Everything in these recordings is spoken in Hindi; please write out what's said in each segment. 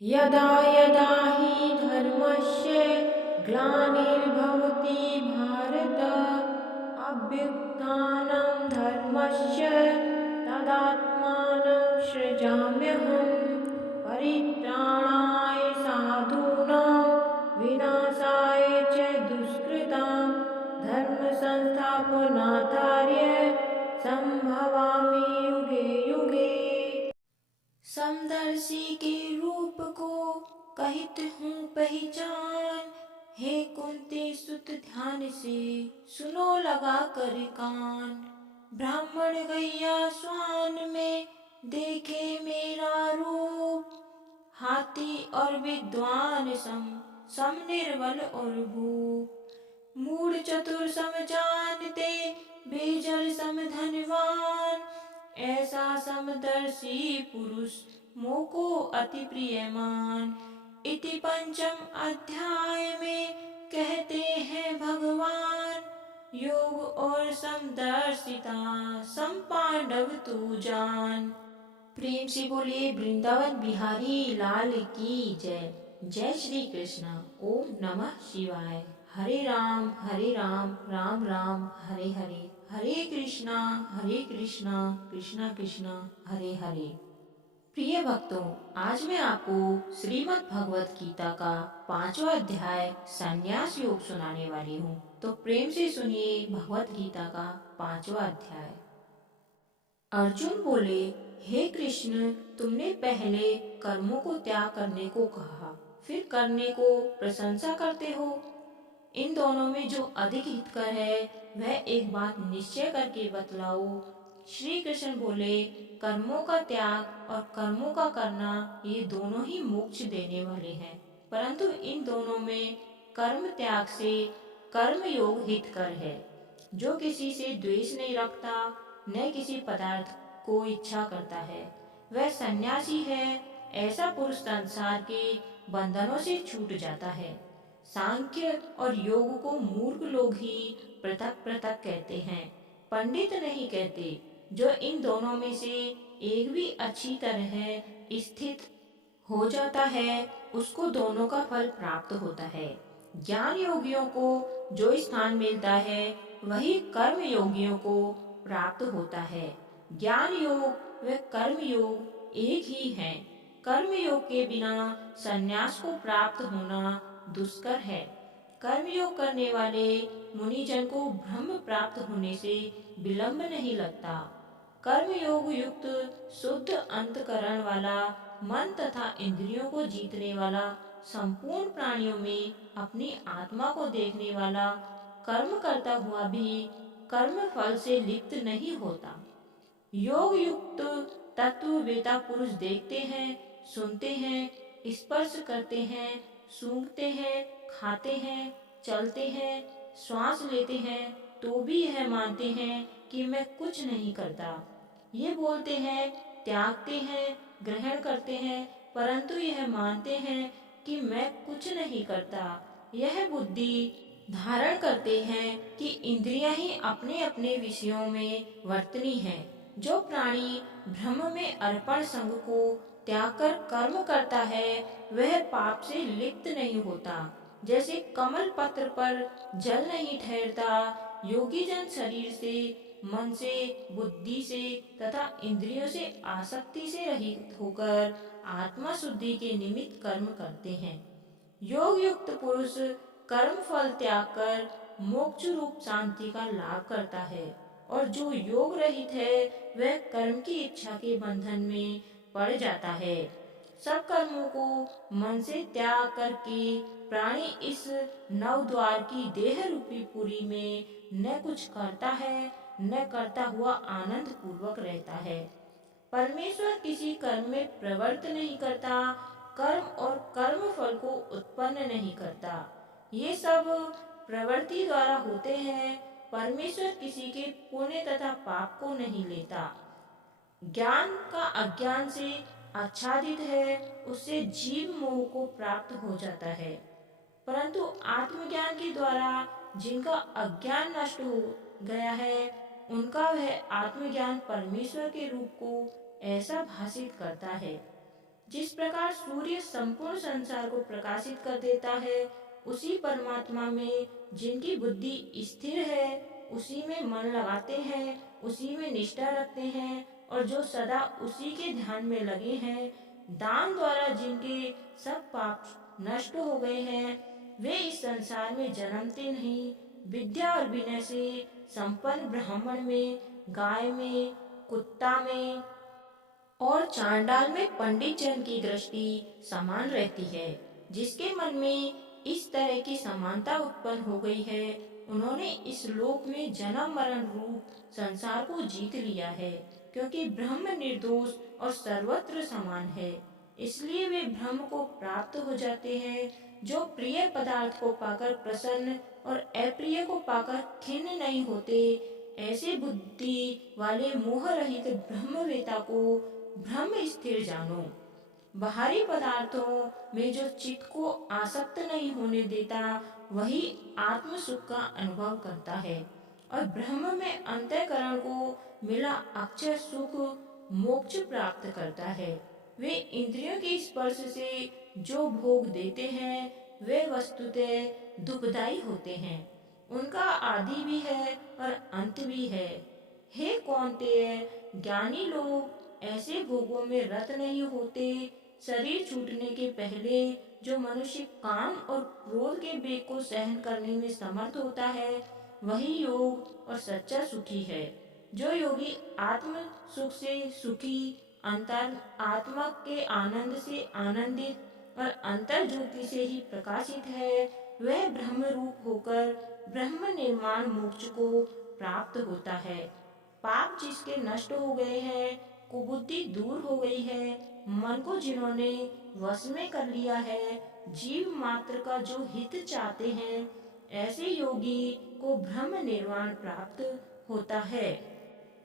यदा यदा हि धर्मस्य ग्लानिर्भवति भारत अभ्युत्थानं धर्मस्य तदात्मानं सृजाम्यहं परित्राणाय साधूनां विनाशाय च दुष्कृतां धर्मसंस्थापनार्थाय संभवामि युगे युगे। समदर्शी के रूप को कहित हूँ पहचान, हे कुंती सुत ध्यान से सुनो लगा कर कान। ब्राह्मण गैया स्वान में देखे मेरा रूप, हाथी और विद्वान सम निर्बल और भूप। मूढ़ चतुर सम जानते, बेजर सम धनवान, ऐसा समदर्शी पुरुष मोको अति प्रियमान। इति पंचम अध्याय में कहते हैं भगवान, योग और समदर्शिता सम पांडव तू जान। प्रेम से बोलिए वृंदावन बिहारी लाल की जय। जय श्री कृष्ण। ओम नमः शिवाय। हरे राम राम राम हरे हरे, हरे कृष्णा कृष्णा कृष्णा हरे हरे। प्रिय भक्तों, आज मैं आपको श्रीमद् भगवत गीता का 5वां अध्याय संन्यास योग सुनाने वाली हूँ। तो प्रेम से सुनिए भगवत गीता का 5वां अध्याय। अर्जुन बोले, हे कृष्ण, तुमने पहले कर्मों को त्याग करने को कहा, फिर करने को प्रशंसा करते हो। इन दोनों में जो अधिक हितकर है वह एक बात निश्चय करके बतलाओ। श्री कृष्ण बोले, कर्मों का त्याग और कर्मों का करना ये दोनों ही मोक्ष देने वाले हैं, परंतु इन दोनों में कर्म त्याग से कर्म योग हितकर है। जो किसी से द्वेष नहीं रखता, न किसी पदार्थ को इच्छा करता है, वह सन्यासी है। ऐसा पुरुष संसार के बंधनों से छूट जाता है। सांख्य और योग को मूर्ख लोग ही पृथक पृथक कहते हैं, पंडित नहीं कहते। जो इन दोनों में से एक भी अच्छी तरह स्थित हो जाता है, उसको दोनों का फल प्राप्त होता है। ज्ञान योगियों को जो स्थान मिलता है वही कर्म योगियों को प्राप्त होता है। ज्ञान योग व कर्म योग एक ही हैं। कर्म योग के बिना संन्यास को प्राप्त होना दुष्कर है। कर्मयोग करने वाले मुनिजन को ब्रह्म प्राप्त होने से विलंब नहीं लगता। कर्मयोग युक्त शुद्ध अंतकरण वाला, मन तथा इंद्रियों को जीतने वाला, संपूर्ण प्राणियों में अपनी आत्मा को देखने वाला, कर्म करता हुआ भी कर्म फल से लिप्त नहीं होता। योग युक्त तत्ववेता पुरुष देखते हैं, सुनते हैं, स्पर्श करते हैं, सूंघते हैं, खाते हैं, चलते हैं, श्वास लेते हैं, तो भी यह मानते हैं कि मैं कुछ नहीं करता। ये बोलते हैं, त्यागते हैं, ग्रहण करते हैं, परंतु यह मानते हैं कि मैं कुछ नहीं करता। यह बुद्धि धारण करते हैं कि इंद्रियां ही अपने अपने विषयों में वर्तनी हैं। जो प्राणी ब्रह्म में अर्पण संग को त्याग कर कर्म करता है, वह पाप से लिप्त नहीं होता। जैसे कमल पत्र पर जल नहीं ठहरता, योगी जन शरीर से, मन से, बुद्धि से तथा इंद्रियों से आसक्ति से रहित होकर आत्मा शुद्धि के निमित्त कर्म करते हैं। योग युक्त पुरुष कर्म फल त्याग कर मोक्ष रूप शांति का लाभ करता है, और जो योग रहित है वह कर्म की इच्छा के बंधन में पड़ जाता है। सब कर्मों को मन से त्याग करके प्राणी इस नवद्वार की देह रूपी पुरी में न कुछ करता है, न करता हुआ आनंद पूर्वक रहता है। परमेश्वर किसी कर्म में प्रवृत्त नहीं करता, कर्म और कर्म फल को उत्पन्न नहीं करता। ये सब प्रवृत्ति द्वारा होते हैं। परमेश्वर किसी के पुण्य तथा पाप को नहीं लेता। ज्ञान का अज्ञान से आच्छादित है, उससे जीव मोह को प्राप्त हो जाता है। परंतु आत्मज्ञान के द्वारा जिनका अज्ञान नष्ट हो गया है, उनका वह आत्मज्ञान परमेश्वर के रूप को ऐसा भाषित करता है। जिस प्रकार सूर्य संपूर्ण संसार को प्रकाशित कर देता है, उसी परमात्मा में जिनकी बुद्धि स्थिर है, उसी में मन लगाते हैं, उसी में निष्ठा रखते हैं और जो सदा उसी के ध्यान में लगे हैं, दान द्वारा जिनके सब पाप नष्ट हो गए हैं, वे इस संसार में जन्मते नहीं। विद्या और विनय से संपन्न ब्राह्मण में, गाय में, कुत्ता में और चांडाल में पंडित जन की दृष्टि समान रहती है। जिसके मन में इस तरह की समानता उत्पन्न हो गई है, उन्होंने इस लोक में जन्म मरण रूप संसार को जीत लिया है, क्योंकि ब्रह्म निर्दोष और सर्वत्र समान है। इसलिए वे ब्रह्म को प्राप्त हो जाते हैं। जो प्रिय पदार्थ को पाकर प्रसन्न और अप्रिय को पाकर खिन्न नहीं होते, ऐसे बुद्धि वाले मोह रहित ब्रह्मवेता को ब्रह्म स्थिर जानो। बाहरी पदार्थों में जो चित्त को आसक्त नहीं होने देता, वही आत्म सुख का अनुभव करता है और ब्रह्म में अंतःकरण को मिला अक्षय सुख मोक्ष प्राप्त करता है। वे इंद्रियों के स्पर्श से जो भोग देते हैं, वे वस्तुतः दुखदायी होते हैं। उनका आदि भी है और अंत भी है। हे कौन्तेय, ज्ञानी लोग ऐसे भोगों में रत नहीं होते। शरीर छूटने के पहले जो मनुष्य काम और क्रोध के वेग को सहन करने में समर्थ होता है, वही योग और सच्चा सुखी है। जो योगी आत्म सुख से सुखी, अंतर आत्मा के आनंद से आनंदित और अंतर ज्योति से ही प्रकाशित है, वह ब्रह्म रूप होकर ब्रह्म निर्माण मोक्ष को प्राप्त होता है। पाप जिसके नष्ट हो गए हैं, कुबुद्धि दूर हो गई है, मन को जिन्होंने वश में कर लिया है, जीव मात्र का जो हित चाहते हैं, ऐसे योगी को ब्रह्म निर्वाण प्राप्त होता है।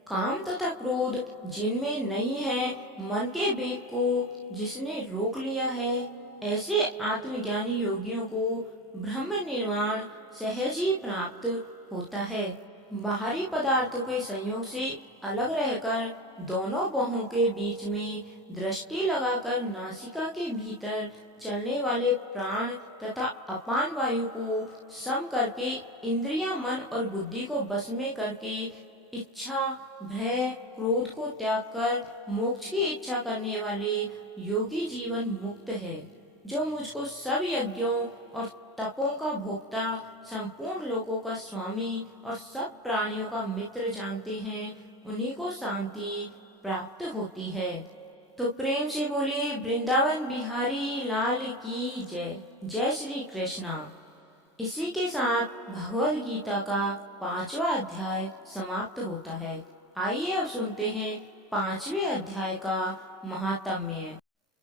काम तथा क्रोध जिनमें नहीं है, मन के वेग को जिसने रोक लिया है, ऐसे आत्मज्ञानी योगियों को ब्रह्म निर्वाण सहज ही प्राप्त होता है। बाहरी पदार्थों के संयोग से अलग रहकर दोनों बाहों के बीच में दृष्टि लगाकर नासिका के भीतर चलने वाले प्राण तथा अपान वायु को सम करके इंद्रियां, मन और बुद्धि को बस में करके इच्छा, भय, क्रोध को त्याग कर मोक्ष की इच्छा करने वाले योगी जीवन मुक्त है। जो मुझको सब यज्ञों और तपों का भोक्ता, संपूर्ण लोकों का स्वामी और सब प्राणियों का मित्र जानते हैं, उन्हीं को शांति प्राप्त होती है। तो प्रेम से बोलिए वृंदावन बिहारी लाल की जय। जय श्री कृष्णा। इसी के साथ भगवद गीता का 5वां अध्याय समाप्त होता है। आइए अब सुनते हैं 5वें अध्याय का महात्म्य।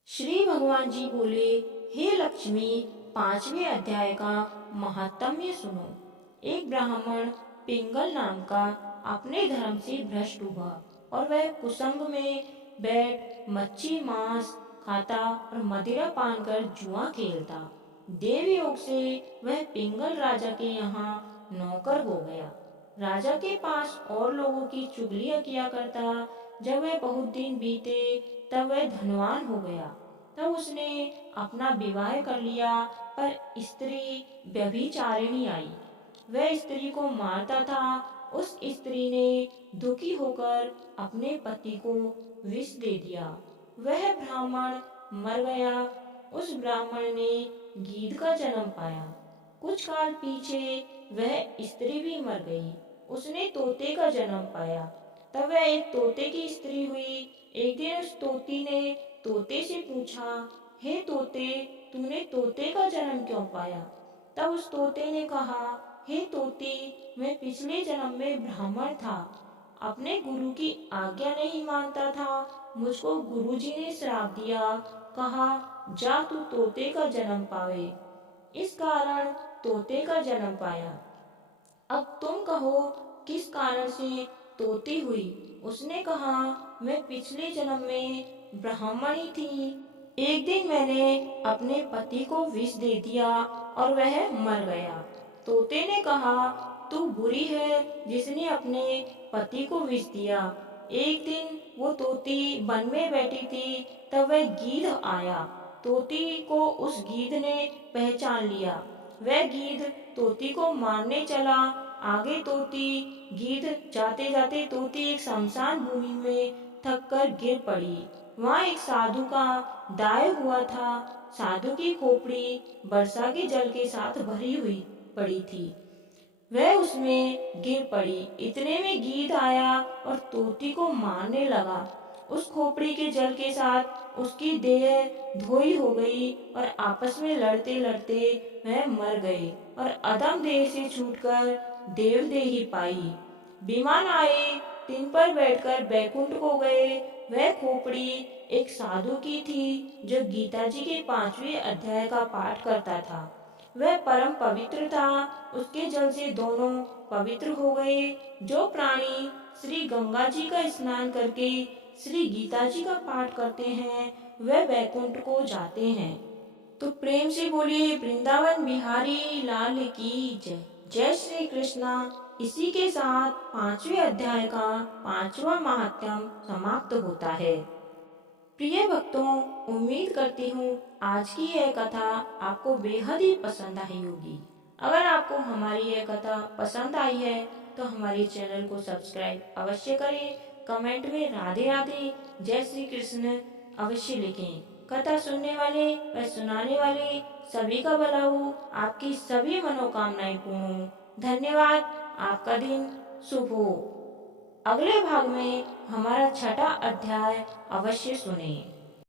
श्री भगवान जी बोले, हे लक्ष्मी, 5वें अध्याय का महात्म्य सुनो। एक ब्राह्मण पिंगल नाम का अपने धर्म से भ्रष्ट हुआ और वह कुसंग में बैठ मच्छी मांस खाता और मदिरा पान कर जुआ खेलता। देव योग से वह पिंगल राजा के यहाँ नौकर हो गया। राजा के पास और लोगों की चुगलियां किया करता। जब वह बहुत दिन बीते तब वह धनवान हो गया। तब उसने अपना विवाह कर लिया, पर स्त्री व्यभिचारिणी आई। वह स्त्री को मारता था। उस स्त्री ने दुखी होकर अपने पति को विष दे दिया। वह ब्राह्मण मर गया। उस ब्राह्मण ने गीध का जन्म पाया। कुछ काल पीछे वह स्त्री भी मर गई। उसने तोते का जन्म पाया। तब वह एक तोते की स्त्री हुई। एक दिन उस तोती ने तोते से पूछा, हे तोते, तूने तोते का जन्म क्यों पाया? तब उस तोते ने कहा, हे तोती, मैं पिछले जन्म में ब्राह्मण था, अपने गुरु की आज्ञा नहीं मानता था। मुझको गुरुजी ने श्राप दिया, कहा जा तू तोते का जन्म पावे। इस कारण तोते का जन्म पाया। अब तुम कहो किस कारण से तोती हुई? उसने कहा, मैं पिछले जन्म में ब्राह्मणी थी। एक दिन मैंने अपने पति को विष दे दिया और वह मर गया। तोते ने कहा, तू बुरी है जिसने अपने पति को विष दिया। एक दिन वो तोती वन में बैठी थी, तब वह गीध आया। तोती को उस गीध ने पहचान लिया। वह गीध तोती को मारने चला। आगे तोती गीध जाते जाते तोती एक शमशान भूमि में थक कर गिर पड़ी। वहाँ एक साधु का दाह हुआ था। साधु की खोपड़ी वर्षा के जल के साथ भरी हुई पड़ी थी। वह उसमें गिर पड़ी। इतने में गीध आया और तोती को मारने लगा। उस खोपड़ी के जल के साथ उसकी देह धोई हो गई और आपस में लड़ते लड़ते वह मर गए और अदम देह से छूटकर देवदेही पाई। विमान आए, तिन पर बैठकर बैकुंठ को गए। वह खोपड़ी एक साधु की थी जो गीता जी के 5वें अध्याय का पाठ करता था। वह परम पवित्र था। उसके जल से दोनों पवित्र हो गए। जो प्राणी श्री गंगा जी का स्नान करके श्री गीता जी का पाठ करते हैं वह वैकुंठ को जाते हैं। तो प्रेम से बोलिए वृंदावन बिहारी लाल की जय। जय श्री कृष्णा। इसी के साथ 5वें अध्याय का 5वां महात्म्य समाप्त होता है। प्रिय भक्तों, उम्मीद करती हूँ आज की यह कथा आपको बेहद ही पसंद आई होगी। अगर आपको हमारी यह कथा पसंद आई है तो हमारे चैनल को सब्सक्राइब अवश्य करें। कमेंट में राधे राधे जय श्री कृष्ण अवश्य लिखें। कथा सुनने वाले व सुनाने वाले सभी का भला हो, आपकी सभी मनोकामनाएं पूर्ण हो। धन्यवाद। आपका दिन शुभ हो। अगले भाग में हमारा 6ठा अध्याय अवश्य सुनें।